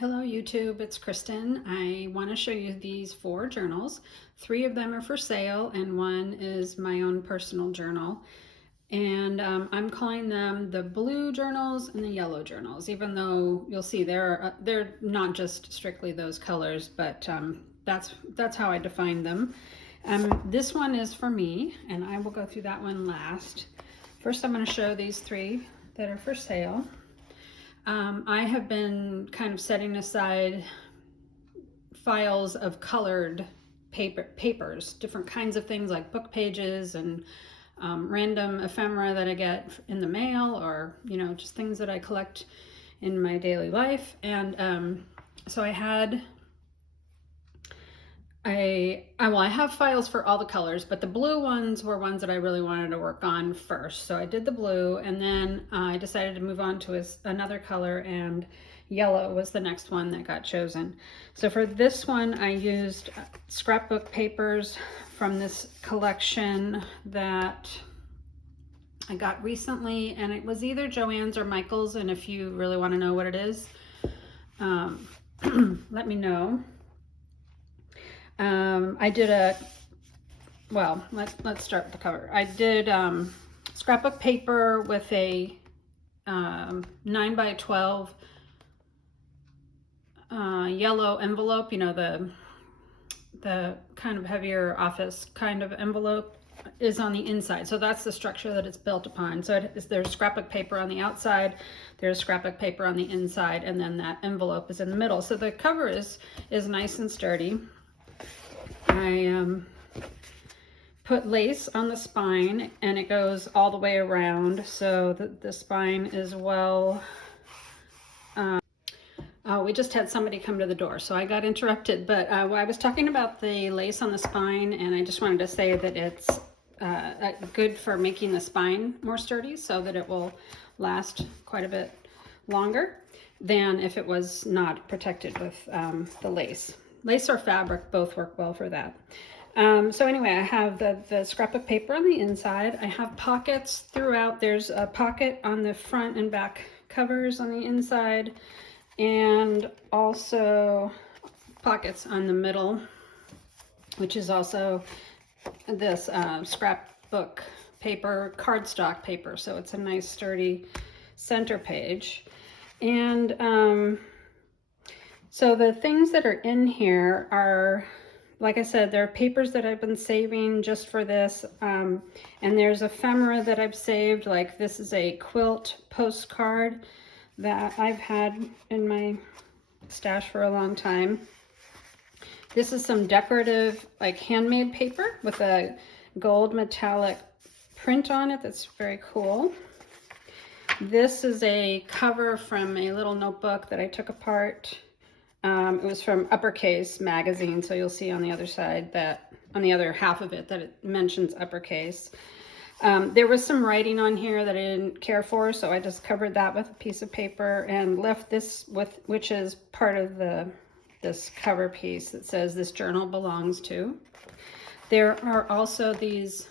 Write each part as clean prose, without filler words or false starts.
Hello YouTube, it's Kristen. I want to show you these 4 journals. 3 of them are for sale and 1 is my own personal journal. And I'm calling them the blue journals and the yellow journals, even though you'll see they're not just strictly those colors, but that's how I define them. This one is for me, and I will go through that one last. First, I'm going to show these 3 that are for sale. I have been kind of setting aside files of colored papers, different kinds of things like book pages and random ephemera that I get in the mail, or just things that I collect in my daily life. And so I have files for all the colors, but the blue ones were ones that I really wanted to work on first. So I did the blue, and then I decided to move on to another color, and yellow was the next one that got chosen. So for this one, I used scrapbook papers from this collection that I got recently, and it was either Joann's or Michael's, and if you really want to know what it is, let me know. Let's start with the cover. I did scrapbook paper with a 9 by 12 yellow envelope, the kind of heavier office kind of envelope is on the inside. So that's the structure that it's built upon. So there's scrapbook paper on the outside, there's scrapbook paper on the inside, and then that envelope is in the middle. So the cover is nice and sturdy. I put lace on the spine, and it goes all the way around, so the spine is well. We just had somebody come to the door, so I got interrupted, but I was talking about the lace on the spine, and I just wanted to say that it's good for making the spine more sturdy, so that it will last quite a bit longer than if it was not protected with the lace. Lace or fabric both work well for that. So anyway, I have the scrapbook paper on the inside. I have pockets throughout. There's a pocket on the front and back covers on the inside, and also pockets on the middle, which is also this scrapbook paper, cardstock paper. So it's a nice sturdy center page. And so the things that are in here are, like I said, they're papers that I've been saving just for this. And there's ephemera that I've saved, like this is a quilt postcard that I've had in my stash for a long time. This is some decorative, like handmade paper with a gold metallic print on it that's very cool. This is a cover from a little notebook that I took apart. It was from Uppercase magazine, so you'll see on the other side that, on the other half of it, that it mentions Uppercase. There was some writing on here that I didn't care for, so I just covered that with a piece of paper and left this with, which is part of this cover piece that says "This journal belongs to." There are also these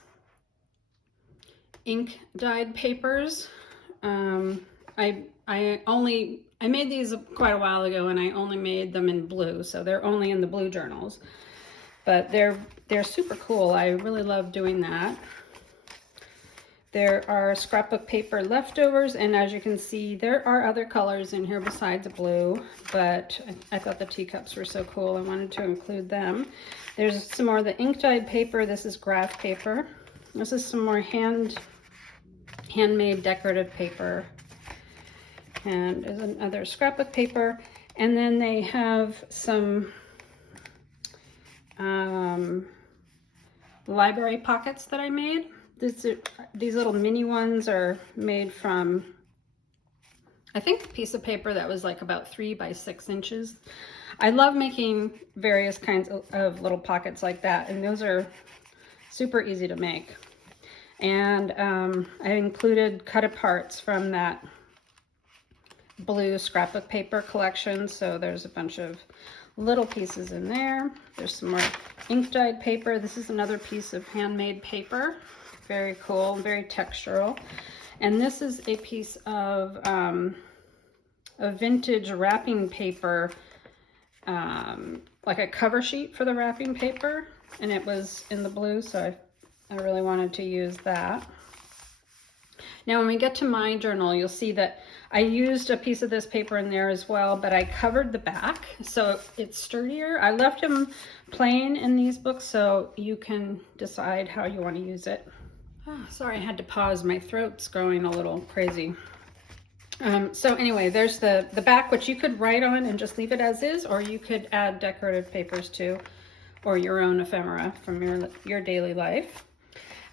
ink dyed papers. I made these quite a while ago, and I only made them in blue, so they're only in the blue journals. But they're super cool. I really love doing that. There are scrapbook paper leftovers, and as you can see, there are other colors in here besides blue, but I thought the teacups were so cool, I wanted to include them. There's some more of the ink dyed paper. This is graph paper. This is some more handmade decorative paper. And there's another scrapbook paper. And then they have some library pockets that I made. These little mini ones are made from, I think, a piece of paper that was like about 3 by 6 inches. I love making various kinds of little pockets like that, and those are super easy to make. And I included cut aparts from that blue scrapbook paper collection, so there's a bunch of little pieces in there. There's some more ink dyed paper. This is another piece of handmade paper. Very cool, very textural. And this is a piece of a vintage wrapping paper, like a cover sheet for the wrapping paper, and it was in the blue, so I really wanted to use that. Now when we get to my journal, you'll see that I used a piece of this paper in there as well, but I covered the back so it's sturdier. I left them plain in these books, so you can decide how you want to use it. Oh, sorry, I had to pause. My throat's going a little crazy. So anyway, there's the back, which you could write on and just leave it as is, or you could add decorative papers to, or your own ephemera from your daily life.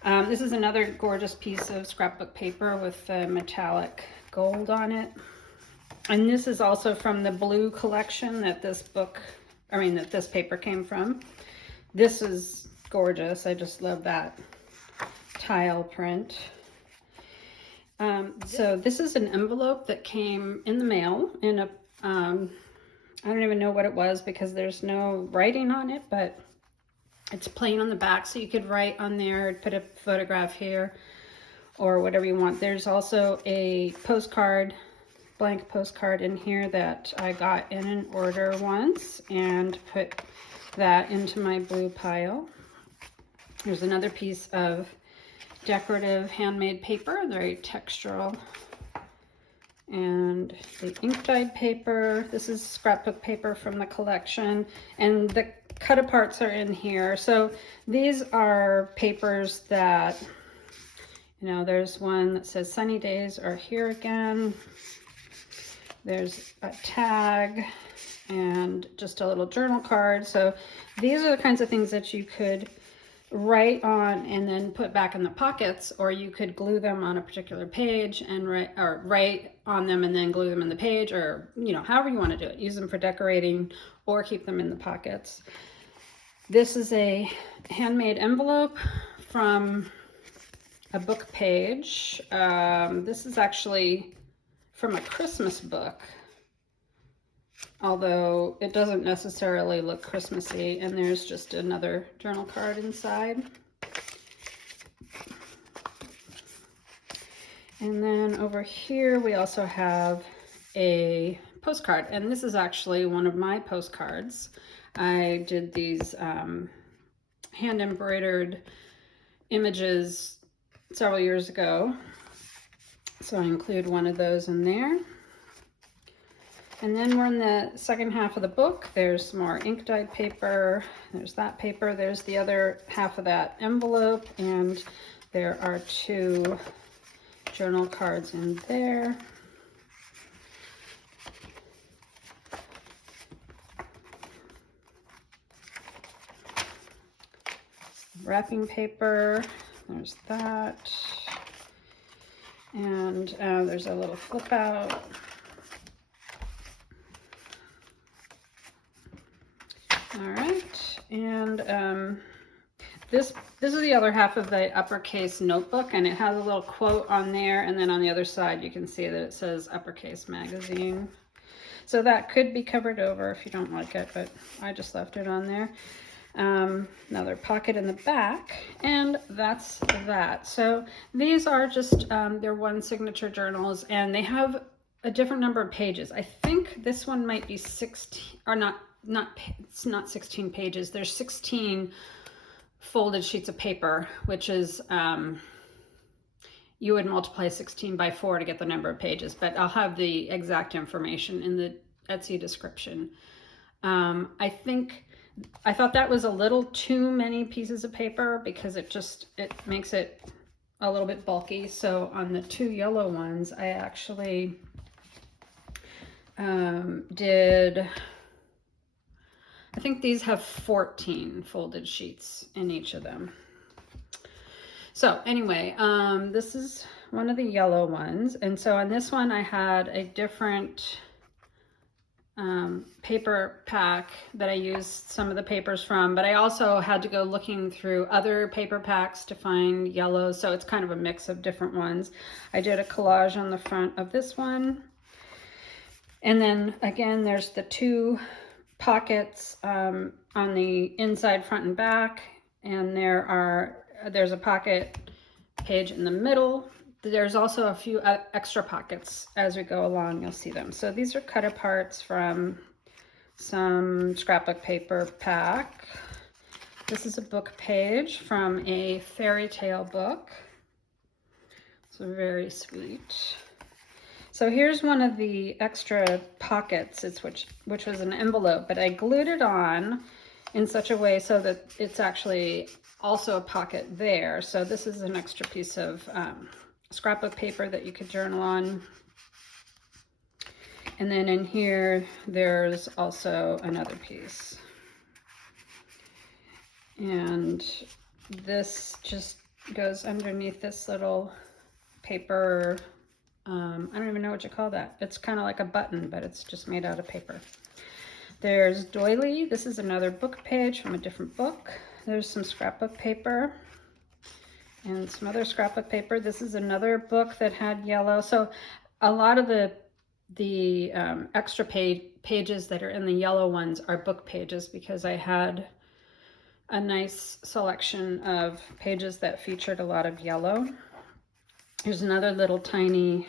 This is another gorgeous piece of scrapbook paper with metallic gold on it. And this is also from the blue collection that this paper came from. This is gorgeous. I just love that tile print. So this is an envelope that came in the mail in a, I don't even know what it was because there's no writing on it, but it's plain on the back, so you could write on there, put a photograph here or whatever you want. There's also a postcard, blank postcard in here that I got in an order once and put that into my blue pile. There's another piece of decorative handmade paper, very textural. And the ink dyed paper. This is scrapbook paper from the collection, and the cut aparts are in here. So these are papers that, you know, there's one that says sunny days are here again. There's a tag and just a little journal card. So these are the kinds of things that you could write on and then put back in the pockets, or you could glue them on a particular page and write on them and then glue them in the page, or, you know, however you want to do it. Use them for decorating or keep them in the pockets. This is a handmade envelope from a book page. This is actually from a Christmas book, although it doesn't necessarily look Christmassy, and there's just another journal card inside. And then over here we also have a postcard, and this is actually one of my postcards. I did these hand embroidered images several years ago, so I include one of those in there. And then we're in the second half of the book. There's more ink dyed paper. There's that paper. There's the other half of that envelope. And there are 2 journal cards in there. Wrapping paper. There's that. And there's a little flip out. All right, and this is the other half of the uppercase notebook, and it has a little quote on there, and then on the other side you can see that it says uppercase magazine. So that could be covered over if you don't like it, but I just left it on there. Another pocket in the back, and that's that. So these are just they're one signature journals, and they have a different number of pages. I think this one might be 16, or it's not 16 pages. There's 16 folded sheets of paper, which is, you would multiply 16 by 4 to get the number of pages, but I'll have the exact information in the Etsy description. I thought that was a little too many pieces of paper because it makes it a little bit bulky. So on the 2 yellow ones, I actually I think these have 14 folded sheets in each of them. So anyway, this is one of the yellow ones. And so on this one, I had a different paper pack that I used some of the papers from, but I also had to go looking through other paper packs to find yellows. So it's kind of a mix of different ones. I did a collage on the front of this one. And then again, there's the 2 pockets on the inside, front and back, and there's a pocket page in the middle there's also a few extra pockets as we go along. You'll see them. So these are cut aparts from some scrapbook paper pack. This is a book page from a fairy tale book. It's very sweet. So here's one of the extra pockets, which was an envelope, but I glued it on in such a way so that it's actually also a pocket there. So this is an extra piece of scrapbook paper that you could journal on. And then in here, there's also another piece. And this just goes underneath this little paper. I don't even know what you call that. It's kind of like a button, but it's just made out of paper. There's doily. This is another book page from a different book. There's some scrapbook paper and some other scrapbook paper. This is another book that had yellow. So a lot of the extra pages that are in the yellow ones are book pages because I had a nice selection of pages that featured a lot of yellow. Here's another little tiny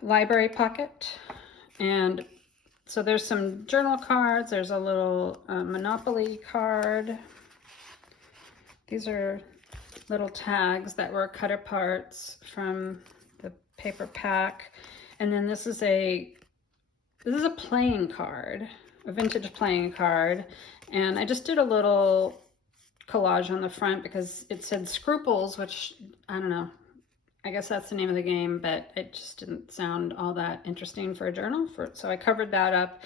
library pocket. And so there's some journal cards. There's a little Monopoly card. These are little tags that were cut aparts from the paper pack. And then this is a playing card, a vintage playing card. And I just did a little collage on the front because it said Scruples, which I don't know, I guess that's the name of the game, but it just didn't sound all that interesting for a journal. So I covered that up.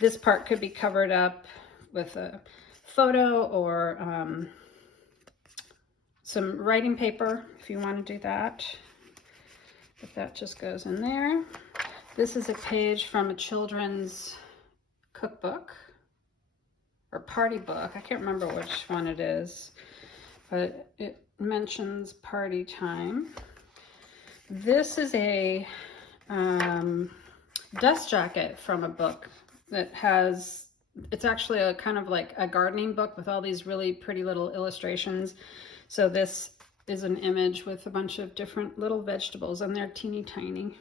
This part could be covered up with a photo or some writing paper if you want to do that. But that just goes in there. This is a page from a children's cookbook or party book. I can't remember which one it is, but it mentions party time. This is a dust jacket from a book that has, it's actually a kind of like a gardening book with all these really pretty little illustrations. So this is an image with a bunch of different little vegetables and they're teeny tiny.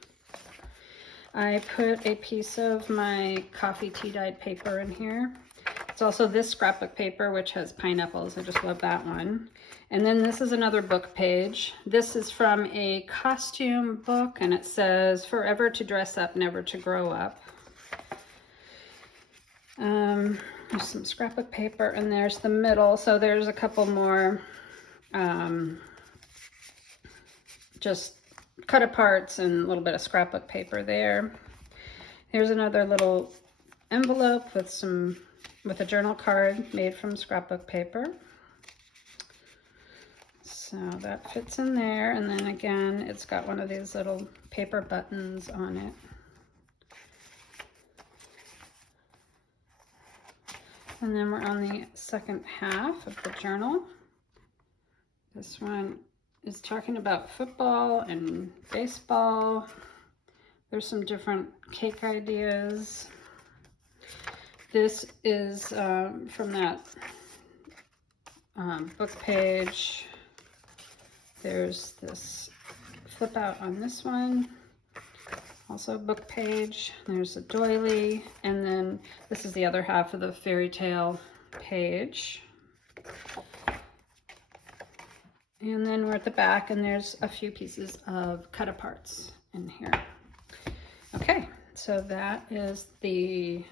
I put a piece of my coffee tea dyed paper in here. It's also this scrapbook paper, which has pineapples. I just love that one. And then this is another book page. This is from a costume book, and it says, "Forever to dress up, never to grow up." There's some scrapbook paper, and there's the middle. So there's a couple more just cut aparts and a little bit of scrapbook paper there. Here's another little envelope with a journal card made from scrapbook paper. So that fits in there. And then again, it's got one of these little paper buttons on it. And then we're on the second half of the journal. This one is talking about football and baseball. There's some different cake ideas. This is from that book page. There's this flip out on this one, also a book page. There's a doily, and then this is the other half of the fairy tale page. And then we're at the back, and there's a few pieces of cut aparts in here. Okay, so that is the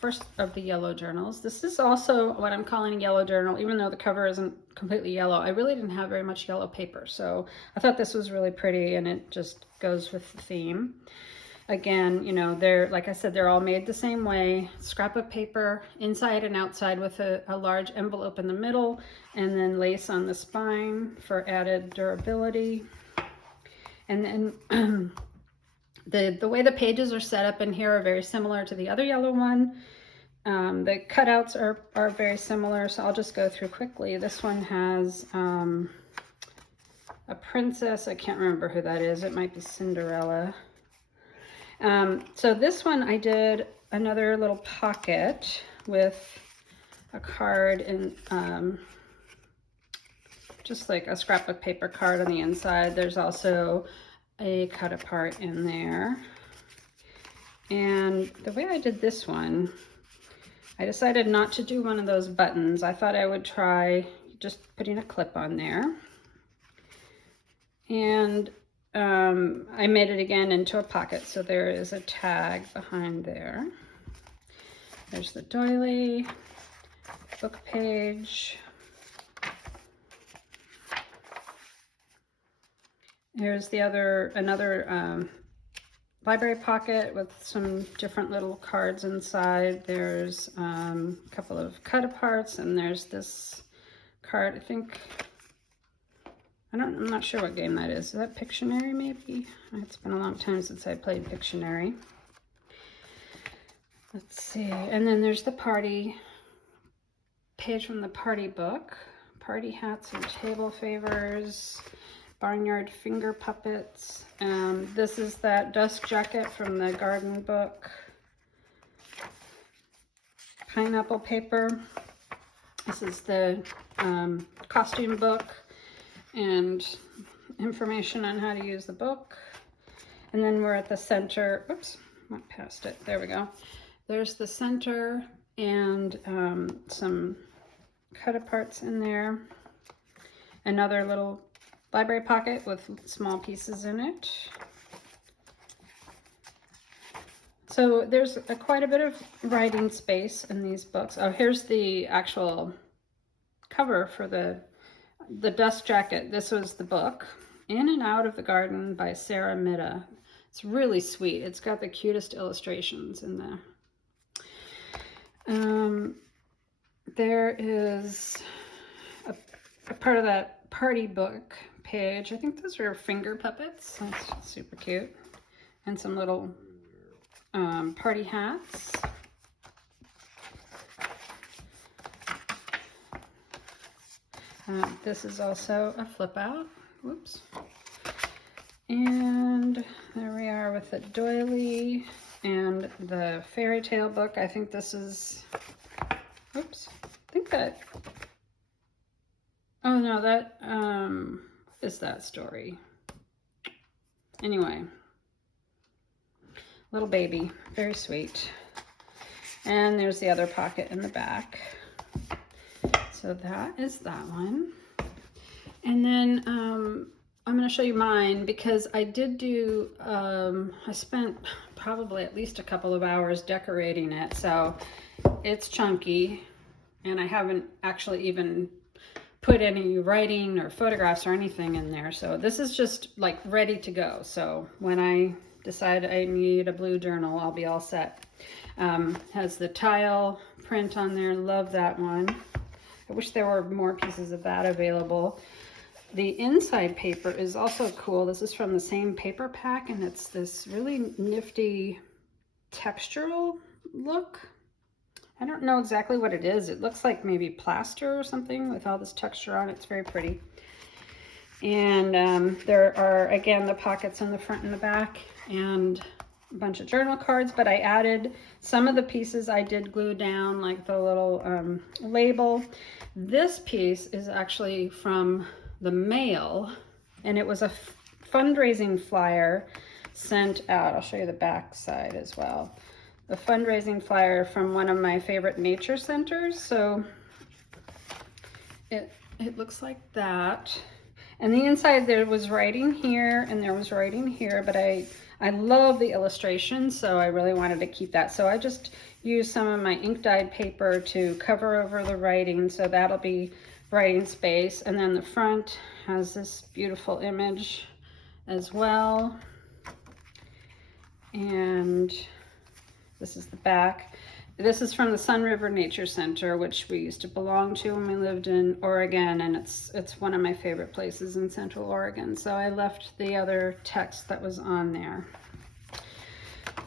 first of the yellow journals. This is also what I'm calling a yellow journal, even though the cover isn't completely yellow. I really didn't have very much yellow paper, so I thought this was really pretty, and it just goes with the theme. Again, you know, they're, like I said, they're all made the same way. Scrapbook paper inside and outside with a large envelope in the middle, and then lace on the spine for added durability. And then the way the pages are set up in here are very similar to the other yellow one. The cutouts are very similar, so I'll just go through quickly. This one has a princess. I can't remember who that is. It might be Cinderella. So this one I did another little pocket with a card and just like a scrapbook paper card on the inside. There's also a cut apart in there. And the way I did this one, I decided not to do one of those buttons. I thought I would try just putting a clip on there. And I made it again into a pocket, so there is a tag behind there. There's the doily, book page. Here's the another library pocket with some different little cards inside. There's a couple of cut aparts, and there's this card. I think, I'm not sure what game that is. Is that Pictionary maybe? It's been a long time since I played Pictionary. Let's see. And then there's the party page from the party book. Party hats and table favors. Barnyard finger puppets. This is that dust jacket from the garden book. Pineapple paper. This is the costume book and information on how to use the book. And then we're at the center. Oops, went past it. There we go. There's the center and some cut aparts in there. Another little library pocket with small pieces in it. So there's quite a bit of writing space in these books. Oh, here's the actual cover for the dust jacket. This was the book, In and Out of the Garden by Sarah Mitta. It's really sweet. It's got the cutest illustrations in there. There is a part of that party book page. I think those are finger puppets. That's super cute. And some little party hats. This is also a flip out. Whoops. And there we are with the doily and the fairy tale book. I think this is, oops, I think that, oh no, that, what is that story? Anyway, little baby, very sweet. And there's the other pocket in the back. So that is that one. And then I'm going to show you mine because I did do, I spent probably at least a couple of hours decorating it. So it's chunky and I haven't actually even put any writing or photographs or anything in there. So this is just like ready to go. So when I decide I need a blue journal, I'll be all set. Has the tile print on there. Love that one. I wish there were more pieces of that available. The inside paper is also cool. This is from the same paper pack, and it's this really nifty textural look. I don't know exactly what it is. It looks like maybe plaster or something with all this texture on it. It's very pretty. And there are, again, the pockets in the front and the back, and a bunch of journal cards, but I added some of the pieces I did glue down, like the little label. This piece is actually from the mail, and it was a fundraising flyer sent out. I'll show you the back side as well. The fundraising flyer from one of my favorite nature centers. So it looks like that. And the inside, there was writing here and there was writing here, but I love the illustrations, so I really wanted to keep that. So I just used some of my ink dyed paper to cover over the writing, so that'll be writing space. And then the front has this beautiful image as well. And this is the back. This is from the Sun River Nature Center, which we used to belong to when we lived in Oregon, and it's one of my favorite places in Central Oregon. So I left the other text that was on there.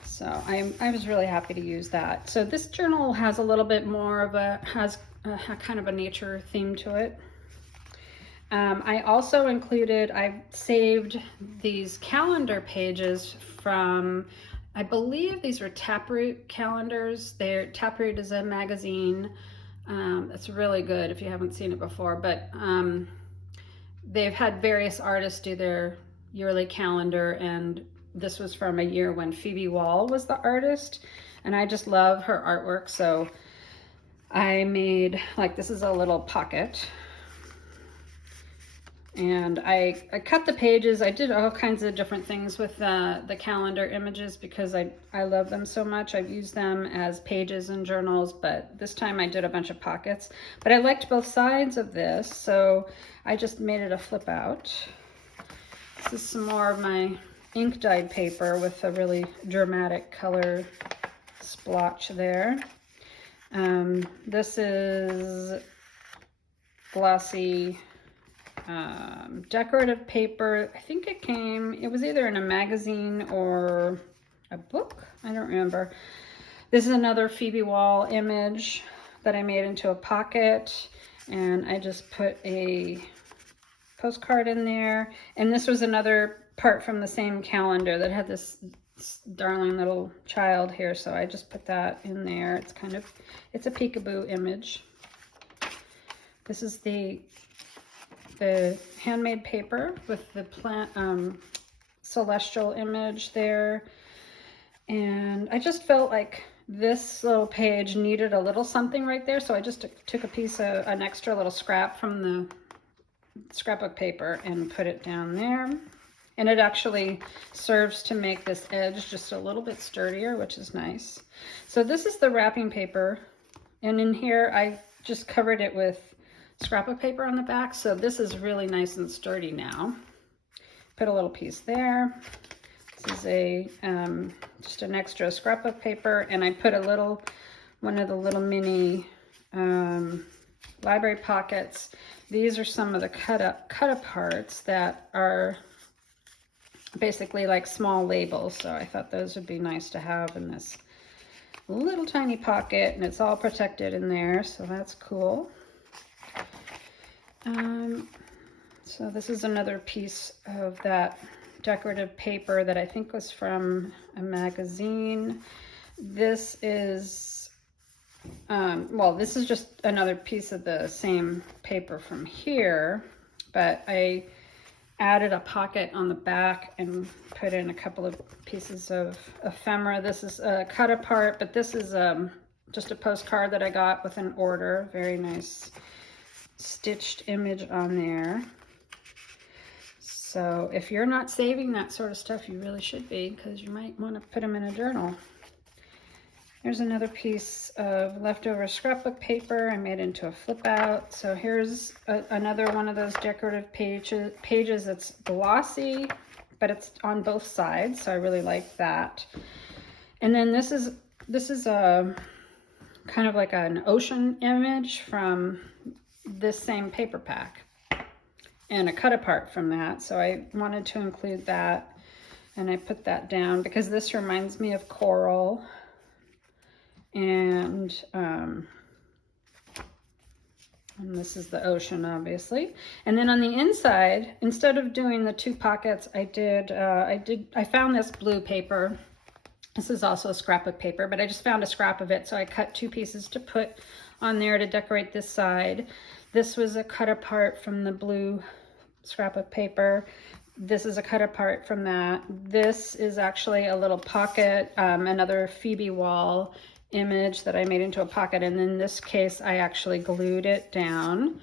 So I was really happy to use that. So this journal has a little bit more of has kind of a nature theme to it. I also included, I saved these calendar pages from, I believe these are Taproot calendars. Taproot is a magazine. It's really good if you haven't seen it before, but they've had various artists do their yearly calendar, and this was from a year when Phoebe Wall was the artist, and I just love her artwork. So I made, like, this is a little pocket, and I cut the pages. I did all kinds of different things with the calendar images because I love them so much. I've used them as pages in journals, but this time I did a bunch of pockets. But I liked both sides of this, so I just made it a flip out. This is some more of my ink dyed paper with a really dramatic color splotch there. This is glossy decorative paper. I think it was either in a magazine or a book. I don't remember. This is another Phoebe Wall image that I made into a pocket, and I just put a postcard in there. And this was another part from the same calendar that had this darling little child here, so I just put that in there. It's a peekaboo image. This is the handmade paper with the plant celestial image there, and I just felt like this little page needed a little something right there, so I just took a piece of an extra little scrap from the scrapbook paper and put it down there. And it actually serves to make this edge just a little bit sturdier, which is nice. So this is the wrapping paper, and in here I just covered it with scrapbook paper on the back, so this is really nice and sturdy now. Put a little piece there. This is a just an extra scrapbook paper, and I put one of the little mini library pockets. These are some of the cut aparts that are basically like small labels, so I thought those would be nice to have in this little tiny pocket, and it's all protected in there, so that's cool. So this is another piece of that decorative paper that I think was from a magazine. This is, well, this is just another piece of the same paper from here, but I added a pocket on the back and put in a couple of pieces of ephemera. This is a cut apart, but this is just a postcard that I got with an order. Very nice stitched image on there. So if you're not saving that sort of stuff, you really should be, because you might want to put them in a journal. Here's another piece of leftover scrapbook paper I made into a flip out. So here's another one of those decorative pages that's glossy, but it's on both sides, so I really like that. And then this is a kind of like an ocean image from this same paper pack, and a cut apart from that, so I wanted to include that, and I put that down because this reminds me of coral. And this is the ocean, obviously. And then on the inside, instead of doing the two pockets, I found this blue paper. This is also a scrapbook paper, but I just found a scrap of it, so I cut two pieces to put on there to decorate this side. This was a cut apart from the blue scrapbook paper. This is a cut apart from that. This is actually a little pocket, another Phoebe Wall image that I made into a pocket, and in this case I actually glued it down.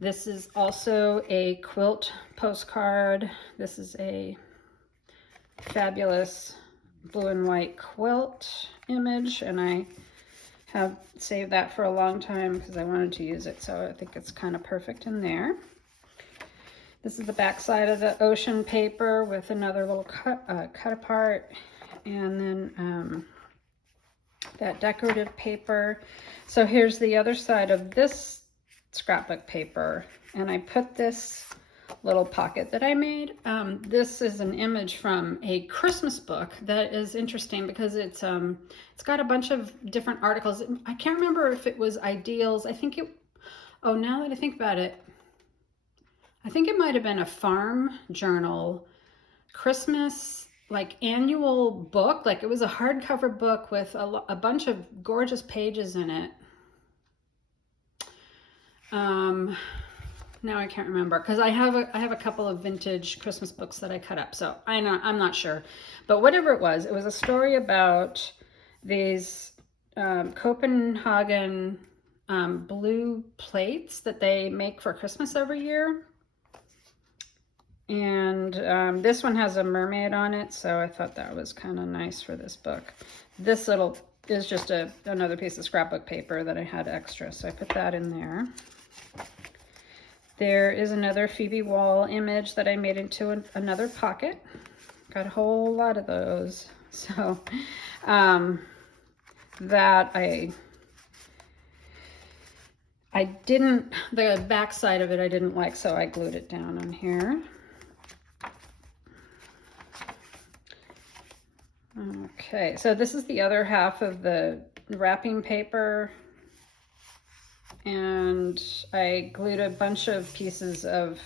This is also a quilt postcard. This is a fabulous blue and white quilt image, and I have saved that for a long time because I wanted to use it, so I think it's kind of perfect in there. This is the back side of the ocean paper with another little cut apart, and then that decorative paper. So here's the other side of this scrapbook paper, and I put this little pocket that I made. This is an image from a Christmas book that is interesting because it's got a bunch of different articles. I can't remember if it was Ideals. I think it, oh, now that I think about it, I think it might have been a farm journal Christmas like annual book. Like it was a hardcover book with a bunch of gorgeous pages in it. Now I can't remember because I have a couple of vintage Christmas books that I cut up, so I'm not sure. But whatever it was a story about these Copenhagen blue plates that they make for Christmas every year. And this one has a mermaid on it, so I thought that was kind of nice for this book. This little is just another piece of scrapbook paper that I had extra, so I put that in there. There is another Phoebe Wall image that I made into another pocket. Got a whole lot of those. So that I didn't, the back side of it I didn't like, so I glued it down on here. Okay, so this is the other half of the wrapping paper, and I glued a bunch of pieces of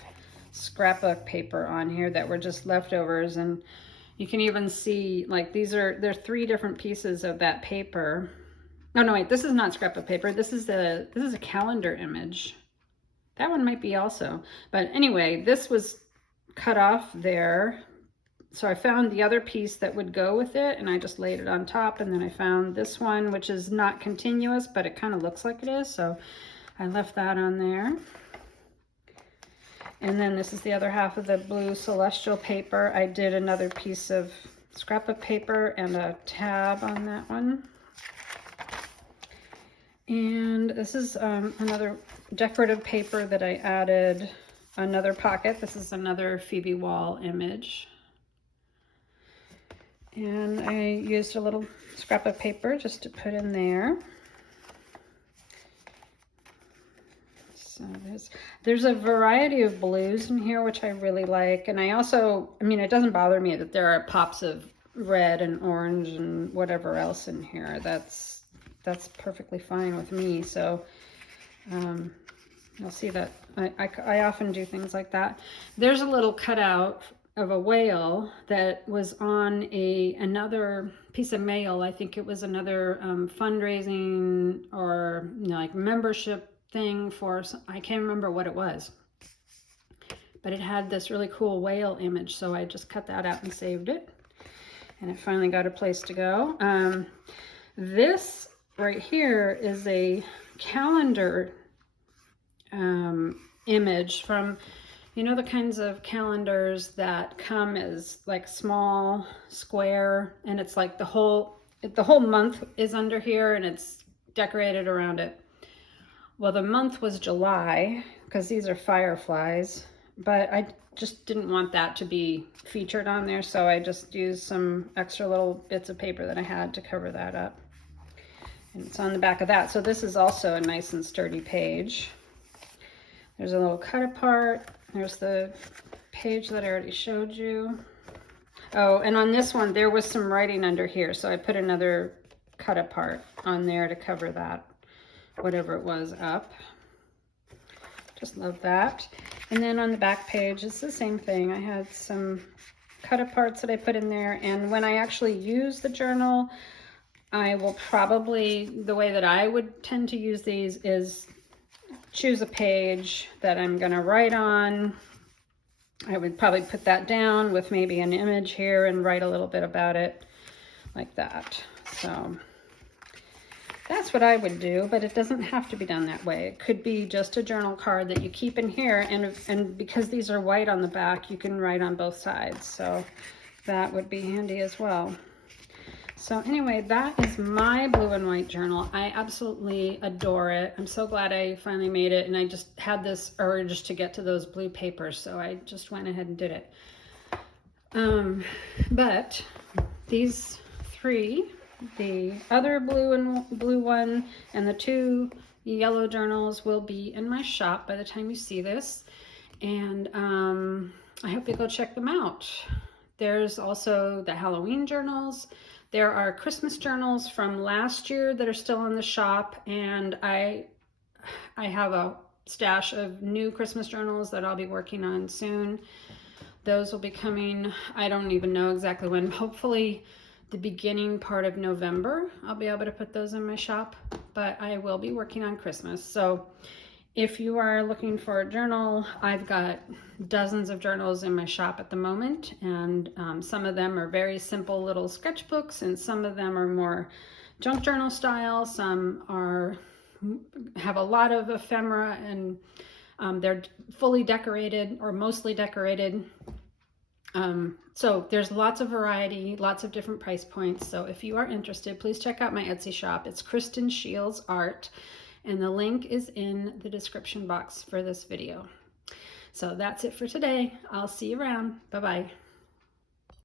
scrapbook paper on here that were just leftovers, and you can even see like there's 3 different pieces of that paper. Oh no, wait, this is not scrapbook paper. This is a calendar image. That one might be also, but anyway, this was cut off there. So I found the other piece that would go with it, and I just laid it on top, and then I found this one, which is not continuous, but it kind of looks like it is, so I left that on there. And then this is the other half of the blue celestial paper. I did another piece of scrapbook paper and a tab on that one. And this is another decorative paper that I added another pocket. This is another Phoebe Wall image. And I used a little scrap of paper just to put in there. So there's a variety of blues in here, which I really like. And I also, I mean, it doesn't bother me that there are pops of red and orange and whatever else in here. That's perfectly fine with me. So you'll see that I often do things like that. There's a little cutout of a whale that was on another piece of mail. I think it was another fundraising or like membership thing for, I can't remember what it was, but it had this really cool whale image, so I just cut that out and saved it, and it finally got a place to go. This right here is a calendar image from, you know, the kinds of calendars that come as like small square, and it's like the whole month is under here and it's decorated around it. Well, the month was July because these are fireflies, but I just didn't want that to be featured on there, so I just used some extra little bits of paper that I had to cover that up. And it's on the back of that. So this is also a nice and sturdy page. There's a little cut apart. There's the page that I already showed you. Oh, and on this one, there was some writing under here, so I put another cut apart on there to cover that, whatever it was, up. Just love that. And then on the back page, it's the same thing. I had some cut aparts that I put in there, and when I actually use the journal, I will probably, the way that I would tend to use these is choose a page that I'm going to write on. I would probably put that down with maybe an image here and write a little bit about it like that. So that's what I would do, but it doesn't have to be done that way. It could be just a journal card that you keep in here, and because these are white on the back, you can write on both sides. So that would be handy as well. So anyway, that is my blue and white journal. I absolutely adore it. I'm so glad I finally made it, and I just had this urge to get to those blue papers, so I just went ahead and did it. But these 3, the other blue one and the 2 yellow journals will be in my shop by the time you see this, and I hope you go check them out. There's also the Halloween journals. There are Christmas journals from last year that are still in the shop, and I have a stash of new Christmas journals that I'll be working on soon. Those will be coming, I don't even know exactly when, hopefully the beginning part of November. I'll be able to put those in my shop, but I will be working on Christmas. So If you are looking for a journal, I've got dozens of journals in my shop at the moment, and some of them are very simple little sketchbooks, and some of them are more junk journal style. Some have a lot of ephemera, and they're fully decorated or mostly decorated. So there's lots of variety, lots of different price points. So if you are interested, please check out my Etsy shop. It's Kristen Shields Art, and the link is in the description box for this video. So that's it for today. I'll see you around. Bye-bye.